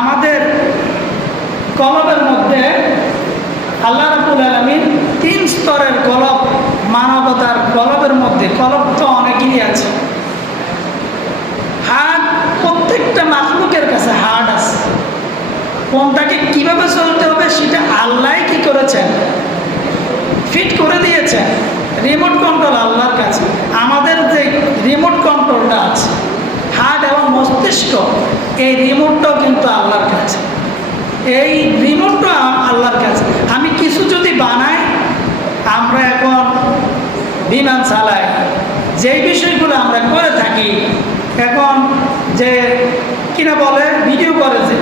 আমাদের কলবের মধ্যে আল্লাহ রাব্বুল আলামিন 3 স্তরের কলব, মানবতার কলবের মধ্যে। কলব তো অনেকেরই আছে, হার্ট প্রত্যেকটা মাখলুকের কাছে হার্ট আছে। কোনটাকে কিভাবে চলতে হবে সেটা আল্লাহ কি করেছেন, ফিট করে দিয়েছেন। রিমোট কন্ট্রোল আল্লাহর কাছে। আমাদের যে রিমোট কন্ট্রোলটা আছে, হার্ট এবং মস্তিষ্ক, এই রিমোটটাও কিন্তু আল্লাহর কাছে। এই রিমোটটা আল্লাহর কাছে। আমি কিছু যদি বানাই, আমরা এখন বিমান চালাই, যেই বিষয়গুলো আমরা করে থাকি, এখন যে কিনা বলে ভিডিও করে, যে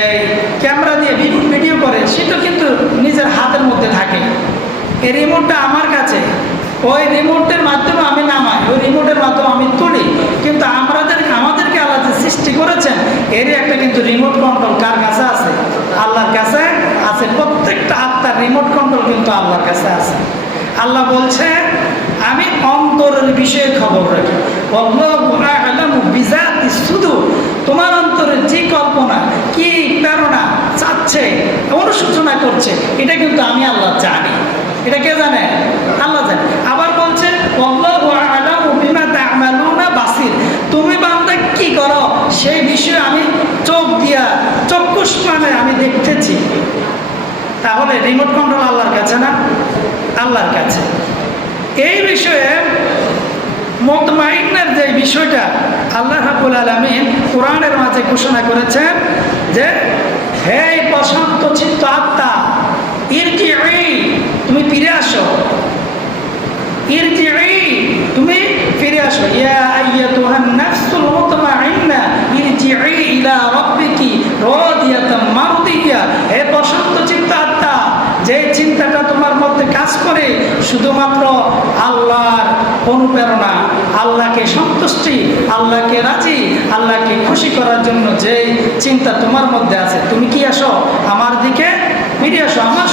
এই ক্যামেরা দিয়ে ভিডিও করে, সেটা কিন্তু নিজের হাতের মধ্যে থাকে। এই রিমোটটা আমার কাছে, ওই রিমোটের মাধ্যমে আমি নামাই, ওই রিমোটের মাধ্যমে আমি তুলি। কিন্তু আমাদেরকে আল্লাহ যে সৃষ্টি করেছেন, এরই একটা কিন্তু রিমোট কন্ট্রোল কার কাছে আছে? আল্লাহর কাছে আছে। প্রত্যেকটা আত্মার রিমোট কন্ট্রোল কিন্তু আল্লাহর কাছে আছে। আল্লাহ বলছে, আমি অন্তরের বিষয়ে খবর রাখি। শুধু তোমার অন্তরের যে কল্পনা, কি প্রেরণা চাচ্ছে, অনুশোচনা করছে, এটা কিন্তু আমি আল্লাহ জানি। এটা কে জানে? আল্লাহ জানে। আবার বলছে, বাসির, তুমি বান্দা কি করো সেই বিষয়ে আমি চোখ দিয়া, চক্ষুষ মানে আমি দেখতেছি। তাহলে রিমোট কন্ট্রোল আল্লাহর কাছে না? আল্লাহর কাছে। এই বিষয়ে মুতমাইন্নার যে বিষয়টা আল্লাহ রাব্বুল আলামিন কোরআনের মাঝে ঘোষণা করেছেন যে, হে প্রশান্ত চিত্ত আত্মা, ইরজিই, তুমি ফিরে আসো। ইরজিই, তুমি ফিরে আসো। ইয়া আইয়াতুহান নাফসুল মুতমাইন্না ইরজিই ইলা রাব্বিকি রাদিয়াতাম মারদিয়া। হে প্রশান্ত চিত্ত আত্মা, যে চিন্তাটা তোমার মধ্যে কাজ করে শুধুমাত্র আল্লাহর অনুপ্রেরণা, আল্লাহকে সন্তুষ্টি, আল্লাহকে রাজি, আল্লাহকে খুশি করার জন্য যে চিন্তা তোমার মধ্যে আছে, তুমি কি আসো আমার দিকে ফিরে আসো, আমার